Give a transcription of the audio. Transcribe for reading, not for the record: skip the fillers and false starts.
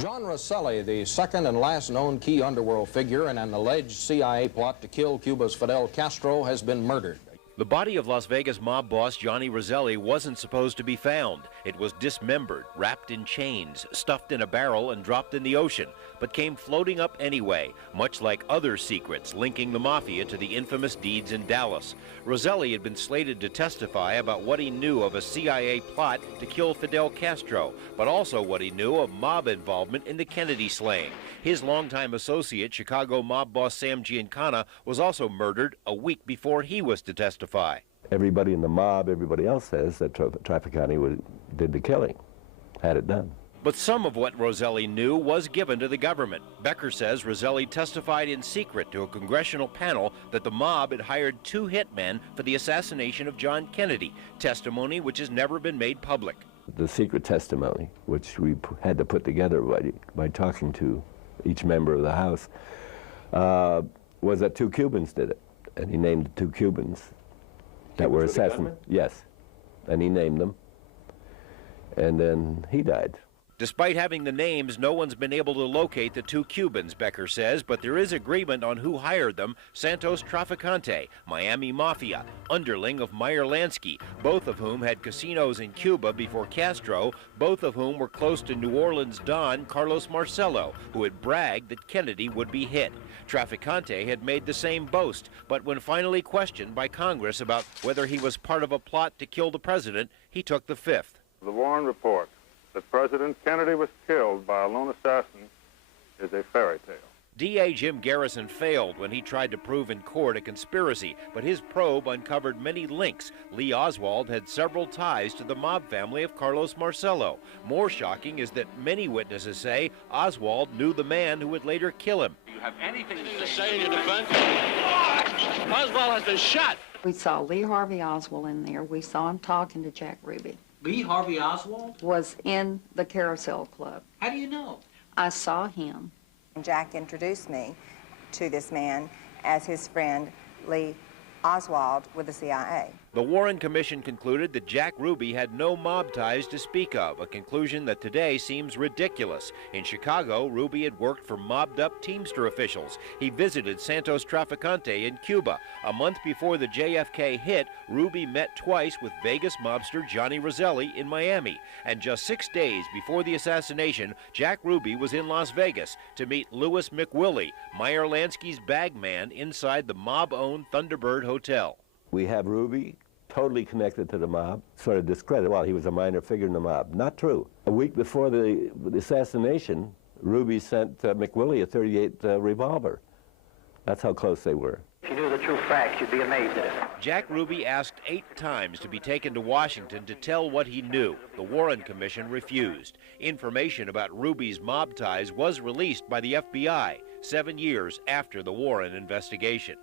John Rosselli, the second and last known key underworld figure in an alleged CIA plot to kill Cuba's Fidel Castro, has been murdered. The body of Las Vegas mob boss Johnny Rosselli wasn't supposed to be found. It was dismembered, wrapped in chains, stuffed in a barrel, and dropped in the ocean, but came floating up anyway, much like other secrets linking the Mafia to the infamous deeds in Dallas. Rosselli had been slated to testify about what he knew of a CIA plot to kill Fidel Castro, but also what he knew of mob involvement in the Kennedy slaying. His longtime associate, Chicago mob boss Sam Giancana, was also murdered a week before he was to testify. Everybody in the mob, everybody else says that Trafficante did the killing, had it done. But some of what Rosselli knew was given to the government. Becker says Rosselli testified in secret to a congressional panel that the mob had hired 2 hitmen for the assassination of John Kennedy, testimony which has never been made public. The secret testimony, which we had to put together by talking to each member of the House, was that 2 Cubans did it. And he named the 2 Cubans that were assassinated. Yes, and he named them, and then he died. Despite having the names, no one's been able to locate the 2 Cubans, Becker says, but there is agreement on who hired them: Santos Trafficante, Miami Mafia, underling of Meyer Lansky, both of whom had casinos in Cuba before Castro, both of whom were close to New Orleans Don Carlos Marcello, who had bragged that Kennedy would be hit. Trafficante had made the same boast, but when finally questioned by Congress about whether he was part of a plot to kill the president, he took the fifth. The Warren report that President Kennedy was killed by a lone assassin is a fairy tale. DA Jim Garrison failed when he tried to prove in court a conspiracy, but his probe uncovered many links. Lee Oswald had several ties to the mob family of Carlos Marcello. More shocking is that many witnesses say Oswald knew the man who would later kill him. Do you have anything to say in your defense? Oswald has been shot. We saw Lee Harvey Oswald in there. We saw him talking to Jack Ruby. Lee Harvey Oswald? Was in the Carousel Club. How do you know? I saw him. Jack introduced me to this man as his friend Lee Oswald with the CIA. The Warren Commission concluded that Jack Ruby had no mob ties to speak of, a conclusion that today seems ridiculous. In Chicago, Ruby had worked for mobbed-up Teamster officials. He visited Santos Trafficante in Cuba. A month before the JFK hit, Ruby met twice with Vegas mobster Johnny Rosselli in Miami. And just 6 days before the assassination, Jack Ruby was in Las Vegas to meet Louis McWillie, Meyer Lansky's bagman inside the mob-owned Thunderbird Hotel. We have Ruby totally connected to the mob, sort of discredited. Well, he was a minor figure in the mob. Not true. A week before the assassination, Ruby sent McWillie a .38 revolver. That's how close they were. If you knew the true facts, you'd be amazed at it. Jack Ruby asked 8 times to be taken to Washington to tell what he knew. The Warren Commission refused. Information about Ruby's mob ties was released by the FBI 7 years after the Warren investigation.